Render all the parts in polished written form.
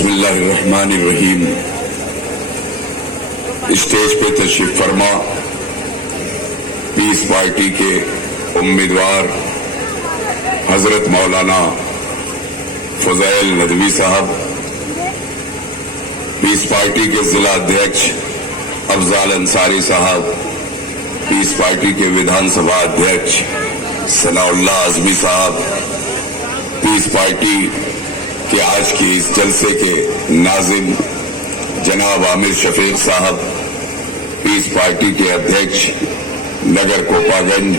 बिस्मिल्लाहिर्रहमानिर्रहीम। स्टेज पे तशरीफ फरमा पीस पार्टी के उम्मीदवार हजरत मौलाना फजैल नदवी साहब, पीस पार्टी के जिला अध्यक्ष अफजाल अंसारी साहब, पीस पार्टी के विधानसभा अध्यक्ष सनाउल्लाह आजमी साहब, पीस पार्टी कि आज की इस जलसे के नाज़िम जनाब आमिर शफीक साहब, पीस पार्टी के अध्यक्ष नगर कोपागंज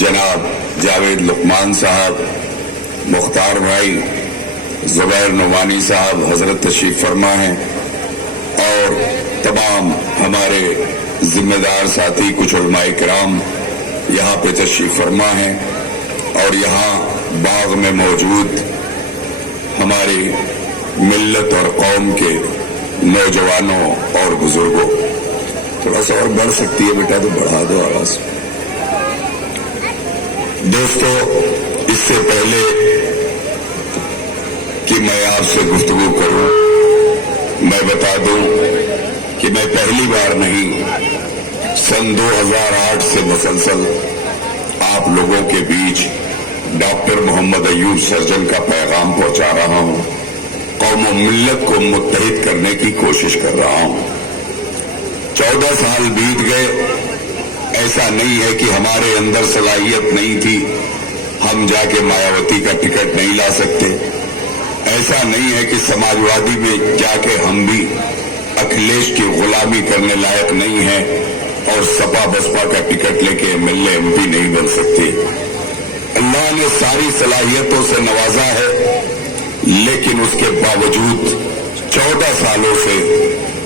जनाब जावेद लुकमान साहब, मुख्तार भाई जुबैर नुमानी साहब हजरत तशरीफ फरमा हैं और तमाम हमारे जिम्मेदार साथी कुछ उलमाए किराम यहाँ पे तशरीफ फरमा हैं और यहाँ बाग में मौजूद हमारी मिल्लत और कौम के नौजवानों और बुजुर्गों। थोड़ा सा और बढ़ सकती है बेटा तो बढ़ा दो आवाज। दोस्तों, इससे पहले कि मैं आपसे गुफ्तगू करूं, मैं बता दूं कि मैं पहली बार नहीं, सन 2008 से मुसलसल आप लोगों के बीच डॉक्टर मोहम्मद अयूब सर्जन का पैगाम पहुंचा रहा हूं। कौम और मिल्लत को मुत्तहिद करने की कोशिश कर रहा हूं। 14 साल बीत गए। ऐसा नहीं है कि हमारे अंदर सलाहियत नहीं थी, हम जाके मायावती का टिकट नहीं ला सकते। ऐसा नहीं है कि समाजवादी में जाके हम भी अखिलेश की गुलामी करने लायक नहीं है और सपा बसपा का टिकट लेके एमएलए एमपी नहीं बन सकते। अल्लाह ने सारी सलाहियतों से नवाजा है, लेकिन उसके बावजूद 14 सालों से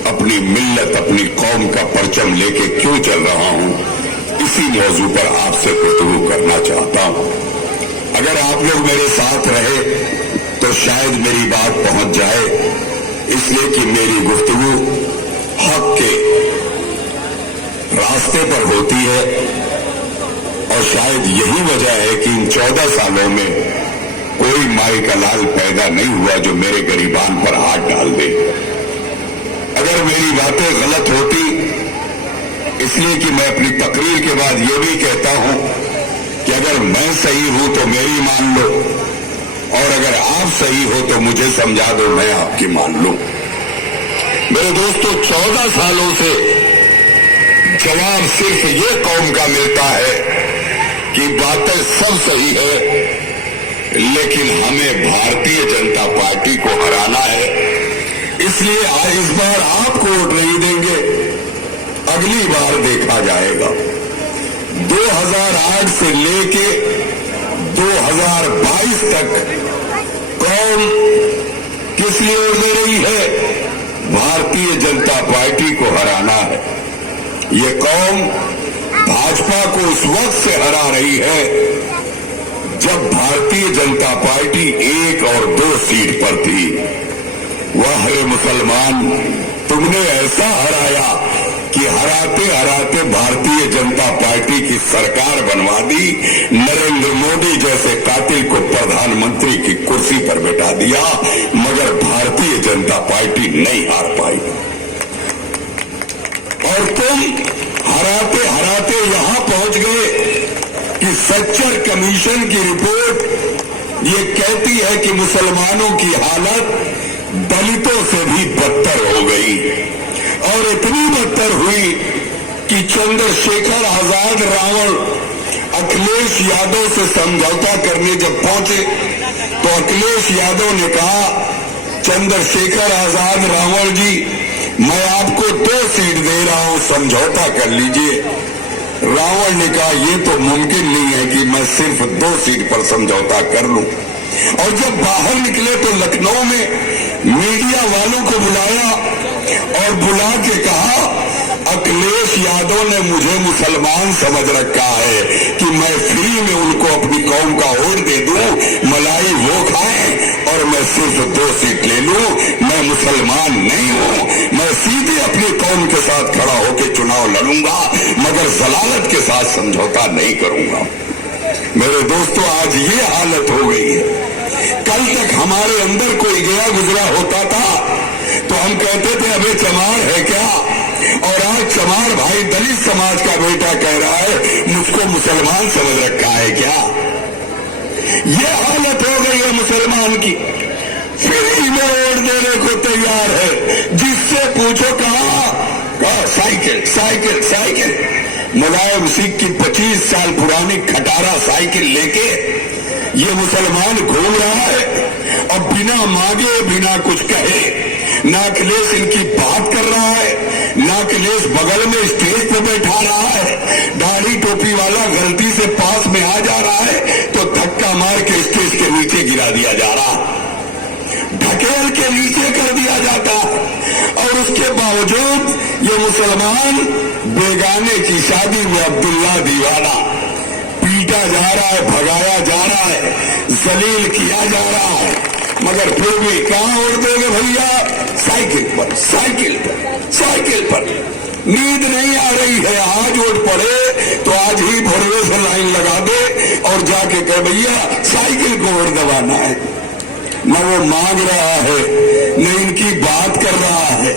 अपनी मिल्लत, अपनी कौम का परचम लेके क्यों चल रहा हूं, इसी मौजू पर आपसे गुफ्तगू करना चाहता हूं। अगर आप लोग मेरे साथ रहे तो शायद मेरी बात पहुंच जाए, इसलिए कि मेरी गुफ्तगू हक के रास्ते पर होती है और शायद यही वजह है कि इन 14 सालों में कोई माई का लाल पैदा नहीं हुआ जो मेरे गरीबान पर हाथ डाल दे। अगर मेरी बातें गलत होती, इसलिए कि मैं अपनी तकरीर के बाद ये भी कहता हूं कि अगर मैं सही हूं तो मेरी मान लो और अगर आप सही हो तो मुझे समझा दो, मैं आपकी मान लूं। मेरे दोस्तों, 14 सालों से जवाब सिर्फ ये कौम का मिलता है कि बातें सब सही है, लेकिन हमें भारतीय जनता पार्टी को हराना है, इसलिए इस बार आपको वोट नहीं देंगे, अगली बार देखा जाएगा। 2008 से लेके 2022 तक कौम किस लिए वोट दे रही है? भारतीय जनता पार्टी को हराना है। ये कौम भाजपा को उस वक्त से हरा रही है जब भारतीय जनता पार्टी 1 और 2 सीट पर थी। वाह रे मुसलमान, तुमने ऐसा हराया कि हराते हराते भारतीय जनता पार्टी की सरकार बनवा दी, नरेंद्र मोदी जैसे कातिल को प्रधानमंत्री की कुर्सी पर बैठा दिया, मगर भारतीय जनता पार्टी नहीं हार पाई। और तुम हराते हराते यहां पहुंच गए कि सच्चर कमीशन की रिपोर्ट ये कहती है कि मुसलमानों की हालत दलितों से भी बदतर हो गई और इतनी बदतर हुई कि चंद्रशेखर आजाद रावण अखिलेश यादव से समझौता करने जब पहुंचे तो अखिलेश यादव ने कहा, चंद्रशेखर आजाद रावण जी, मैं आपको 2 सीट दे रहा हूं, समझौता कर लीजिए। रावण ने कहा, ये तो मुमकिन नहीं है कि मैं सिर्फ 2 सीट पर समझौता कर लूं। और जब बाहर निकले तो लखनऊ में मीडिया वालों को बुलाया और बुला के कहा, अखिलेश यादव ने मुझे मुसलमान समझ रखा है कि मैं फ्री में उनको अपनी कौम का वोट दे दूं, मलाई वो खाएं और मैं सिर्फ 2 सीट ले लूं। मैं मुसलमान नहीं हूं, मैं सीधे अपनी कौम के साथ खड़ा होकर चुनाव लड़ूंगा, मगर जलालत के साथ समझौता नहीं करूंगा। मेरे दोस्तों, आज ये हालत हो गई है कल तक हमारे अंदर कोई गया गुजरा होता था तो हम कहते थे अबे चमार है क्या, और आज चमार भाई दलित समाज का बेटा कह रहा है मुझको मुसलमान समझ रखा है क्या। ये हालत हो गई है मुसलमान की। फ्री में वोट देने को तैयार है, जिससे पूछो कहा cycle cycle cycle. Mulayam Singh की 25 साल पुरानी खटारा साइकिल लेके ये मुसलमान घूम रहा है और बिना मांगे बिना कुछ कहे ना अखिलेश इनकी बात कर रहा है, ना अखिलेश बगल में स्टेज पे बैठा रहा है। दाढ़ी टोपी वाला गलती से पास में आ जा रहा है तो धक्का मार के स्टेज के नीचे गिरा दिया जा रहा, ढकेल के नीचे कर दिया जाता। और उसके बावजूद ये मुसलमान बेगाने की शादी में अब्दुल्ला दीवाना पीटा जा रहा है, भगाया जा रहा है, जलील किया जा रहा है, मगर फिर भी कहां वोट देंगे भैया, साइकिल पर साइकिल पर साइकिल पर। नींद नहीं आ रही है, आज वोट पड़े तो आज ही भोरवे से लाइन लगा दे और जाके कह भैया साइकिल को वोट दबाना है। न वो मांग रहा है न इनकी बात कर रहा है,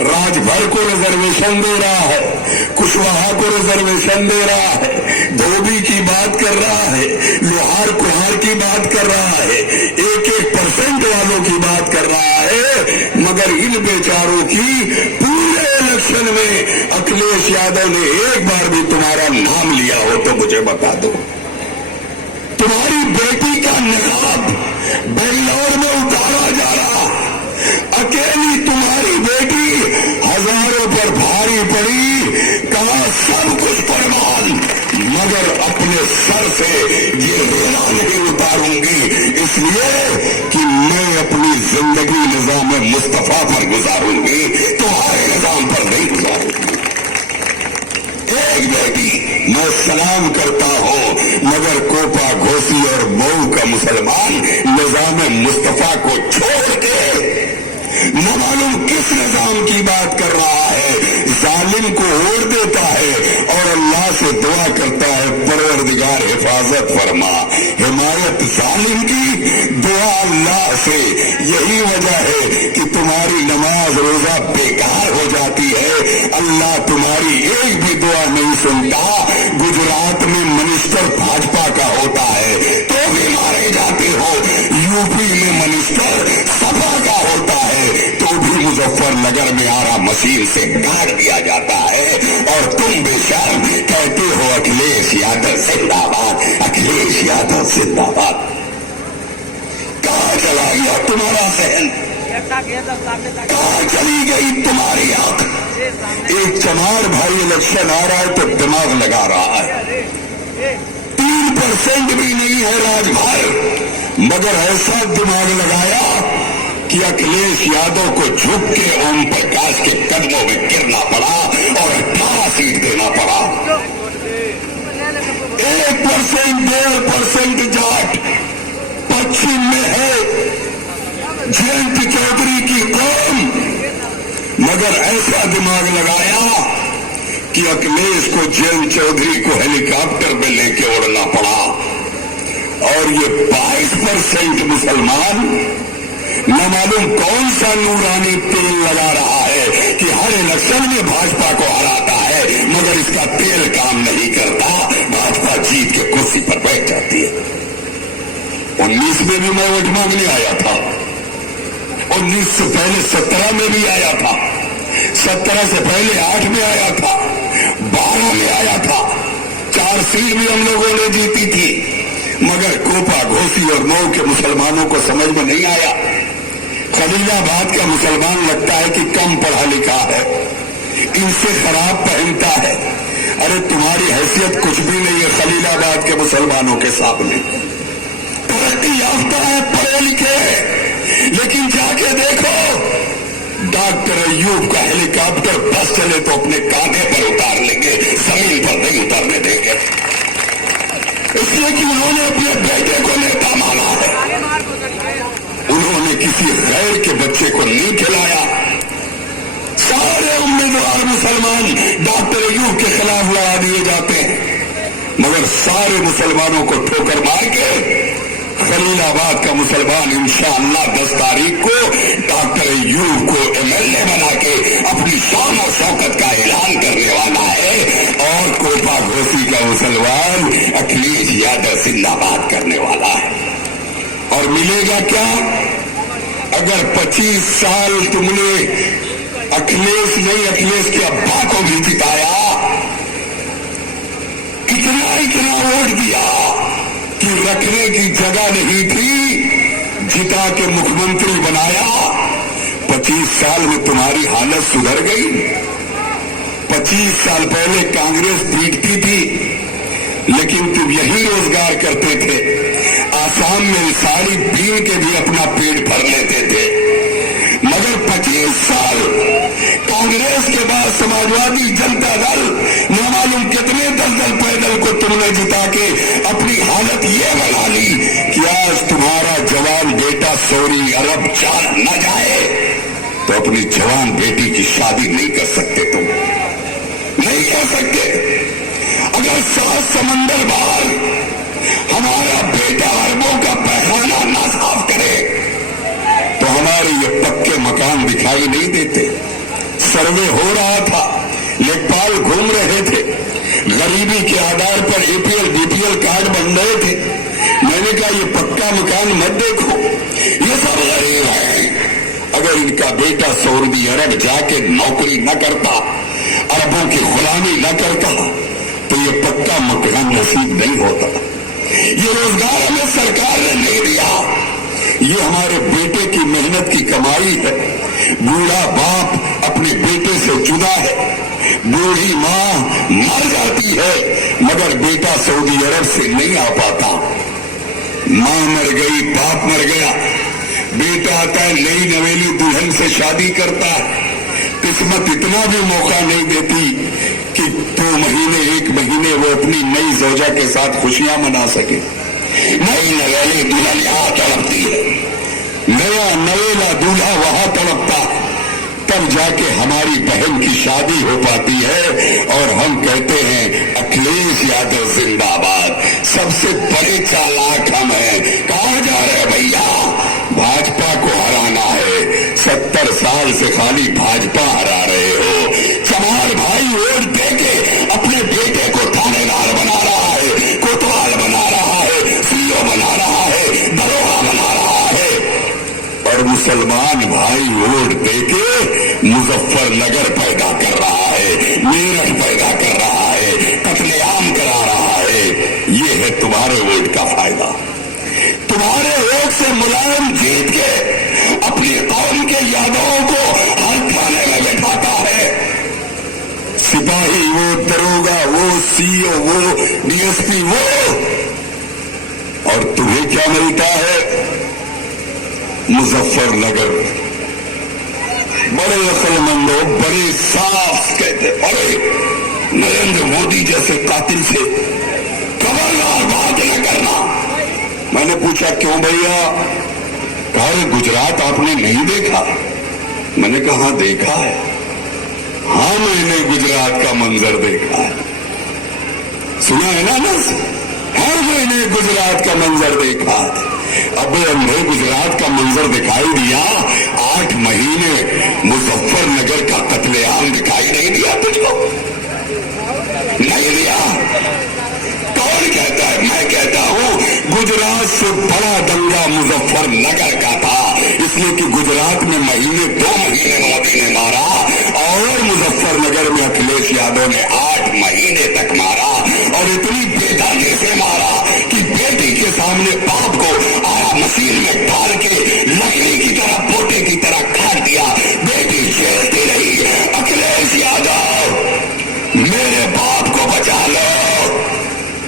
राजभर को रिजर्वेशन दे रहा है, कुशवाहा को रिजर्वेशन दे रहा है, धोबी की बात कर रहा है, लोहार कुहार की बात कर रहा है, 1% वालों की बात कर रहा है, मगर इन बेचारों की पूरे इलेक्शन में अखिलेश यादव ने एक बार भी तुम्हारा नाम लिया हो तो मुझे बता दो। तुम्हारी बेटी का निकाब बेंगलोर में उतारा जा रहा, अकेली तुम्हारी बेटी हजारों पर भारी पड़ी, कहा सब कुछ कुर्बान, मगर अपने सर से ये रोना नहीं उतारूंगी, इसलिए कि मैं अपनी जिंदगी निजाम मुस्तफा पर गुजारूंगी, तुम्हारे निजाम पर नहीं गुजारूंगी। एक बेटी मैं सलाम करता हूं, मगर कोपा घोसी और मऊ का मुसलमान निजाम मुस्तफा को छोड़ के न मालूम किस निजाम की बात कर रहा है, जालिम को वोट देता है और अल्लाह से दुआ करता है परवरदिगार हिफाजत फरमा, हिमायत जालिम की, दुआ अल्लाह से। यही वजह है कि तुम्हारी नमाज रोजा बेकार हो जाती है, अल्लाह तुम्हारी एक भी दुआ नहीं सुनता। गुजरात में मिनिस्टर भाजपा का होता है तो भी मारे जाते हो, यूपी में मिनिस्टर सपा का होता है तो भी मुजफ्फरनगर में आरा मशीन से काट दिया जाता है, और तुम बेशर्म कहते हो अखिलेश यादव जिंदाबाद, अखिलेश यादव जिंदाबाद। कहां चला गया तुम्हारा जहन, कहां चली गई तुम्हारी आंख। एक चमार भाई इलेक्शन आ रहा है तो दिमाग लगा रहा है, 3% भी नहीं है राजभर, मगर ऐसा दिमाग लगाया कि अखिलेश यादव को झुक के ओम प्रकाश के कदमों में गिरना पड़ा और 18 सीट देना पड़ा। 1%, 1.5% जाट पश्चिम में है, जयंत चौधरी की कौम, मगर ऐसा दिमाग लगाया कि अखिलेश को जयंत चौधरी को हेलीकॉप्टर में लेके उड़ना पड़ा, और ये 22% मुसलमान न मालूम कौन सा नूरानी तेल लगा रहा है कि हर इलेक्शन में भाजपा को हराता है, मगर इसका तेल काम नहीं करता, भाजपा जीत के कुर्सी पर बैठ जाती है। 19 में भी मैं वोट मांगने आया था, 19 से पहले 17 में भी आया था, 17 से पहले 8 में आया था, 12 में आया था, 4 सीट भी हम लोगों ने जीती थी, मगर कोपा घोसी और मऊ के मुसलमानों को समझ में नहीं आया। खलीलाबाद का मुसलमान लगता है कि कम पढ़ा लिखा है, इनसे खराब पहनता है। अरे तुम्हारी हैसियत कुछ भी नहीं है खलीलाबाद के मुसलमानों के सामने। तरक्की याफ्ता है, पढ़े लिखे, लेकिन जाके देखो डॉक्टर अय्यूब का हेलीकॉप्टर बस चले तो अपने कांधे पर उतार लेंगे, जमीन पर नहीं उतरने देंगे, इसलिए कि उन्होंने अपने बेटे को नेता माना है, उन्होंने किसी गैर के बच्चे को नहीं खिलाया। सारे उम्मीदवार मुसलमान डॉक्टर अय्यूब के खिलाफ लड़ा दिए जाते हैं, मगर सारे मुसलमानों को ठोकर मार के खलील आबाद का मुसलमान इंशाअल्लाह 10 तारीख को डॉक्टर अय्यूब को MLA बना के अपनी शान और शौकत का ऐलान करने वाला है, और कोपा घोसी का मुसलमान अखिलेश यादव जिंदाबाद करने वाला है। और मिलेगा क्या? अगर 25 साल तुमने अखिलेश नहीं, अखिलेश के अब्बा को भी जिताया, इतना वोट दिया कि रखने की जगह नहीं थी, जिता के मुख्यमंत्री बनाया, 25 साल में तुम्हारी हालत सुधर गई। 25 साल पहले कांग्रेस पीटती थी, लेकिन तुम यही रोजगार करते थे। आसाम में साड़ी बीन के भी अपना पेट भर लेते थे। मगर 25 साल कांग्रेस के बाद समाजवादी जनता दल, न मालूम कितने दल पैदल को तुमने जिता के अपनी हालत ये बना ली कि आज तुम्हारा जवान बेटा सऊदी अरब न जाए तो अपनी जवान बेटी की शादी नहीं कर सकते। तुम नहीं कर सकते। अगर 7 समंदर बाहर हमारा बेटा अरबों का पैखाना ना साफ करे तो हमारे ये पक्के मकान दिखाई नहीं देते। सर्वे हो रहा था, लेखपाल घूम रहे थे, गरीबी के आधार पर APL BPL कार्ड बन रहे थे। मैंने कहा ये पक्का मकान मत देखो, ये सब गरीब है। अगर इनका बेटा सऊदी अरब जाके नौकरी न करता, अरबों की गुलामी न करता, तो ये पक्का मकान नसीब नहीं होता। ये रोजगार हमें सरकार ने नहीं दिया, ये हमारे बेटे की मेहनत की कमाई है। बूढ़ा बाप अपने बेटे से जुदा है, बूढ़ी माँ मर जाती है, मगर बेटा सऊदी अरब से नहीं आ पाता। माँ मर गई, बाप मर गया, बेटा आता है, नई नवेली दुल्हन से शादी करता है। किस्मत इतना भी मौका नहीं देती कि 2 महीने 1 महीने वो अपनी नई जोजा के साथ खुशियां मना सके। नई नवेली दुल्हन यहाँ तड़पती है, नया नवेला दूल्हा वहां तड़पता है, तब जाके हमारी बहन की शादी हो पाती है। और हम कहते हैं अखिलेश यादव जिंदाबाद, सबसे बड़े चालाक हम हैं। कहाँ जा रहे भैया? भाजपा को हराना है। 70 साल से खाली भाजपा हरा रहे हो। चमार भाई वोट देके अपने बेटे को थानेदार बना रहा है, कोतवाल बना रहा है, CO बना रहा है, दरोगा बना रहा है, और मुसलमान भाई वोट देके मुजफ्फरनगर पैदा कर रहा है, मेरठ पैदा कर रहा है, कत्लेआम करा रहा है। ये है तुम्हारे वोट का फायदा। तुम्हारे वोट से मुलायम जीत के अपनी कौम के यादवों को हर थाने में बैठाता है। सिपाही वो, दरोगा वो, CO वो, DSP वो, और तुम्हें क्या मिलता है? मुजफ्फरनगर। बड़े अक्लमंदों, बड़े साफ कहते, अरे नरेंद्र मोदी जैसे कातिल से खबरदार बात न करना। मैंने पूछा क्यों भैया? कहा गुजरात आपने नहीं देखा? मैंने कहा हाँ देखा है। हाँ मैंने गुजरात का मंजर देखा है। सुना है ना नस? हाँ मैंने गुजरात का मंजर देखा है। अब अंधे गुजरात का मंजर दिखाई दिया, 8 महीने मुजफ्फरनगर का कत्लेआम दिखाई नहीं दिया तुझको? नहीं दिया? कौन कहता है? मैं कहता हूँ गुजरात से बड़ा दंगा मुजफ्फरनगर का था, इसलिए कि गुजरात में 2 महीने मोदी ने मारा, और मुजफ्फरनगर में अखिलेश यादव ने 8 महीने तक मारा, और इतनी बेदर्दी से मारा कि बेटी के सामने बाप को आया मशीन में डाल के लकड़ी की तरह, पोटे की तरह काट दिया। बेटी झेलती रही। अखिलेश यादव, मेरे बाप को बचा लो।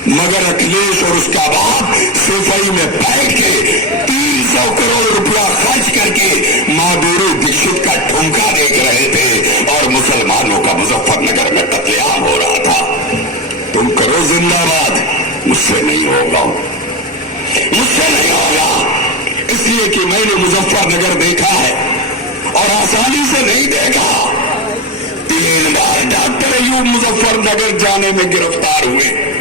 मगर अखिलेश और उसका बाप सिपाही में बैठ के 300 करोड़ रुपया खर्च करके माधुरी दीक्षित का ठुमका देख रहे थे, और मुसलमानों का मुजफ्फरनगर में कत्लेआम हो रहा था। तुम करो जिंदाबाद, मुझसे नहीं होगा, मुझसे नहीं होगा। इसलिए कि मैंने मुजफ्फरनगर देखा है, और आसानी से नहीं देखा। 3 बार डॉक्टर अय्यूब मुजफ्फरनगर जाने में गिरफ्तार हुए।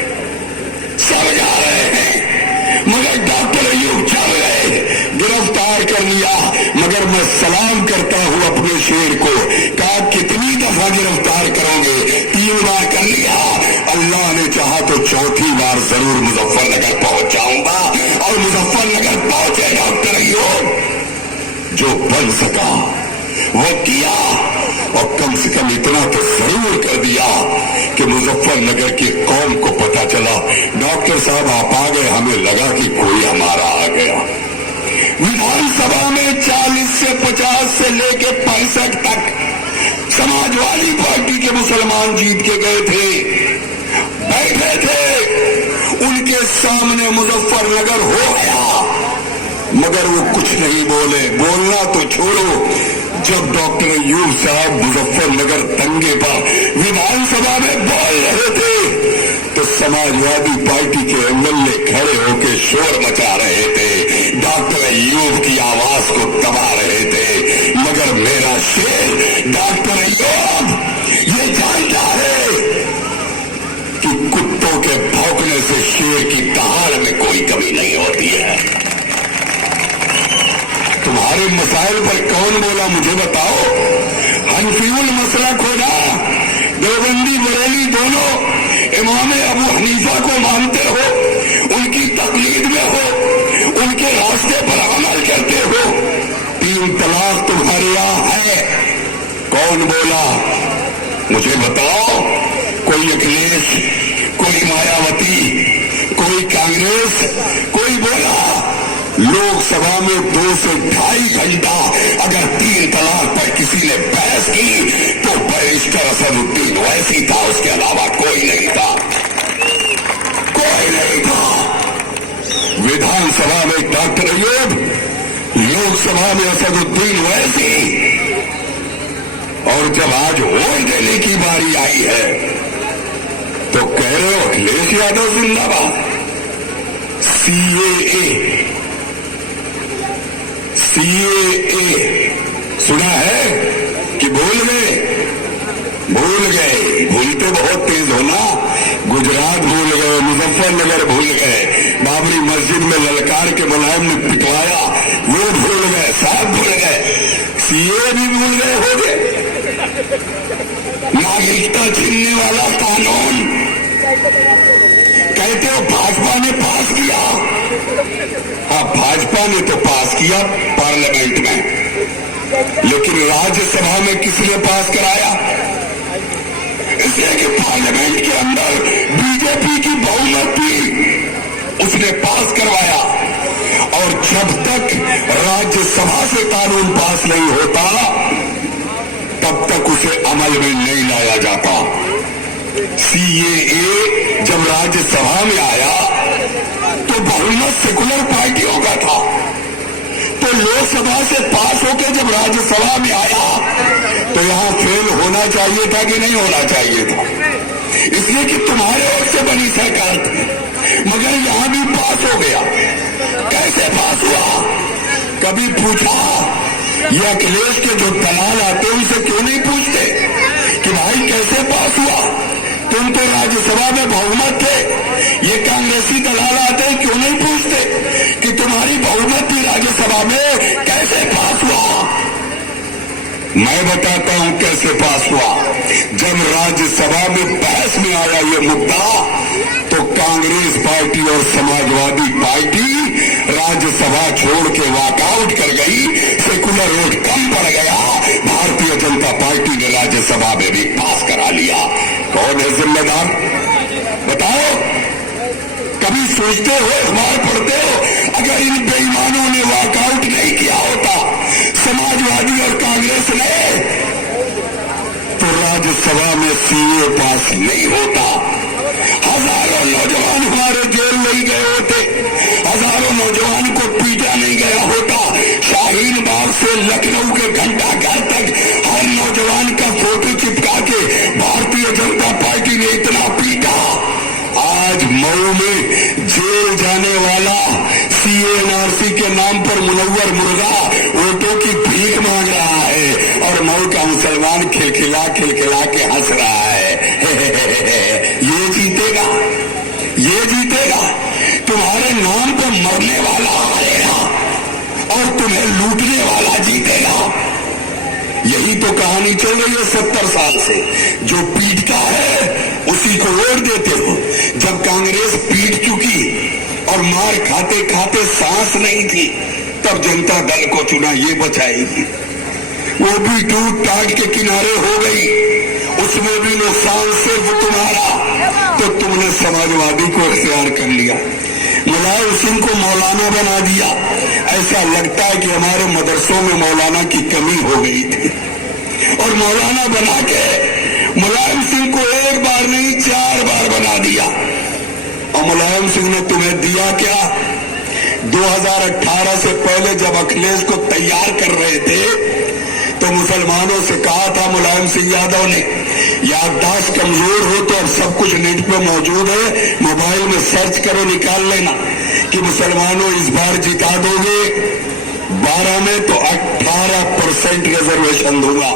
सब जा रहे हैं, मगर डॉक्टर अयूब चल गए, गिरफ्तार कर लिया। मगर मैं सलाम करता हूं अपने शेर को, कहा कितनी दफा गिरफ्तार करोगे? 3 बार कर लिया, अल्लाह ने चाहा तो 4थी बार जरूर मुजफ्फरनगर पहुंच जाऊंगा। और मुजफ्फरनगर पहुंचे डॉक्टर अयूब, जो बन सका वो किया, और कम से कम इतना तो जरूर कर दिया कि मुजफ्फरनगर की कौम को पता चला डॉक्टर साहब आप आ गए, हमें लगा कि कोई हमारा आ गया। विधानसभा में 40 से 50 से लेके 65 तक समाजवादी पार्टी के मुसलमान जीत के गए थे, बैठे थे, उनके सामने मुजफ्फरनगर हो गया, मगर वो कुछ नहीं बोले। बोलना तो छोड़ो, जब डॉक्टर अयूब साहब मुजफ्फरनगर दंगे पर विधानसभा में बोल रहे थे तो समाजवादी पार्टी के एमएलए खड़े होकर शोर मचा रहे थे, डॉक्टर अयूब की आवाज को दबा रहे थे। मगर मेरा शेर डॉक्टर अयूब ये जानता है कि कुत्तों के भौंकने से शेर की दहाड़ में कोई कमी नहीं होती है। तुम्हारे मसाइल पर कौन बोला मुझे बताओ? हनफीउल मसला खोदा, देवबंदी बरेली दोनों इमाम अबू हनीफा को मानते हो, उनकी तकलीद में हो, उनके रास्ते पर अमल करते हो। 3 तलाक तुम्हारे यहाँ है, कौन बोला मुझे बताओ? कोई अखिलेश, कोई मायावती, कोई कांग्रेस, कोई बोला? लोकसभा में 2 से 2.5 घंटा अगर 3 तलाक पर किसी ने बहस की तो बैरिस्टर असदुद्दीन ओवैसी था, उसके अलावा कोई नहीं था, कोई नहीं था। विधानसभा में डॉक्टर अयूब, लोकसभा में असदुद्दीन ओवैसी, और जब आज वोट देने की बारी आई है तो कह रहे हो अखिलेश यादव जिंदाबाद। सीएए सुना है कि भूल गए? भूल गए, भूलते बहुत तेज हो ना। गुजरात भूल गए, मुजफ्फरनगर भूल गए, बाबरी मस्जिद में ललकार के मुलायम ने पिटवाया वो भूल गए, सब भूल गए। सीए भी भूल गए होंगे, नागरिकता छीनने वाला कानून कहते हो भाजपा ने पास किया। हाँ, भाजपा ने तो पास किया पार्लियामेंट में, लेकिन राज्यसभा में किसने पास कराया? इसलिए कि पार्लियामेंट के अंदर बीजेपी की बहुमत थी, उसने पास करवाया। और जब तक राज्यसभा से कानून पास नहीं होता तब तक उसे अमल में नहीं लाया जाता। सीएए जब राज्यसभा में आया तो बहुमत सेकुलर पार्टियों का था, तो लोकसभा से पास होकर जब राज्यसभा में आया तो यहां फेल होना चाहिए था कि नहीं होना चाहिए था? इसलिए कि तुम्हारे ओर से बनी सरकार थी, मगर यहां भी पास हो गया। कैसे पास हुआ? कभी पूछा? ये अखिलेश के जो दलाल आते उनसे क्यों नहीं पूछते कि भाई कैसे पास हुआ? तुम तो राज्यसभा में बहुमत थे, ये कांग्रेसी दलाल आते हैं, क्यों नहीं पूछते कि तुम्हारी बहुमत थी राज्यसभा में, कैसे पास हुआ? मैं बताता हूं कैसे पास हुआ। जब राज्यसभा में बहस में आया ये मुद्दा तो कांग्रेस पार्टी और समाजवादी पार्टी राज्यसभा छोड़ के वॉकआउट कर गई, सेकुलर वोट कम पड़ गया, भारतीय जनता पार्टी ने राज्यसभा में भी पास करा लिया। कौन है जिम्मेदार? बताओ। कभी सोचते हो, अखबार पढ़ते हो, अगर इन बेईमानों ने वॉकआउट नहीं किया होता समाजवादी और कांग्रेस ने तो राज्यसभा में सीए पास नहीं होता। हजारों नौजवान हमारे जेल नहीं गए होते, हजारों नौजवान को पीटा नहीं गया होता। शाहीन बाग से लखनऊ के घंटा घर तक हर नौजवान का फोटो चिपका के भारतीय जनता पार्टी ने इतना पीटा। आज मऊ में जेल जाने वाला सीएनआरसी के नाम पर मुनव्वर मुर्गा वोटों की भीख मांग रहा है और मऊ का मुसलमान खिलखिला खिलखिला के हंस रहा है। ये जीतेगा, ये जीतेगा। तुम्हारे नाम पर दौड़ने वाला हारेगा और तुम्हें लूटने वाला जीतेगा। यही तो कहानी चल रही है 70 साल से। जो पीटता है उसी को वोट देते हो। जब कांग्रेस पीट चुकी और मार खाते खाते सांस नहीं थी, तब जनता दल को चुना, ये बचाएगी। वो भी टूट टाट के किनारे हो गई, उसमें भी नुकसान सिर्फ तुम्हारा, तो तुमने समाजवादी को इख्तियार कर लिया। मुलायम सिंह को मौलाना बना दिया। ऐसा लगता है कि हमारे मदरसों में मौलाना की कमी हो गई थी, और मौलाना बना के मुलायम सिंह को एक बार नहीं 4 बार बना दिया। और मुलायम सिंह ने तुम्हें दिया क्या? 2018 से पहले जब अखिलेश को तैयार कर रहे थे तो मुसलमानों से कहा था मुलायम सिंह यादव ने, याददाश्त कमजोर हो तो अब सब कुछ नेट पे मौजूद है, मोबाइल में सर्च करो, निकाल लेना, कि मुसलमानों इस बार जिता दोगे 12 में तो 18% रिजर्वेशन दूंगा।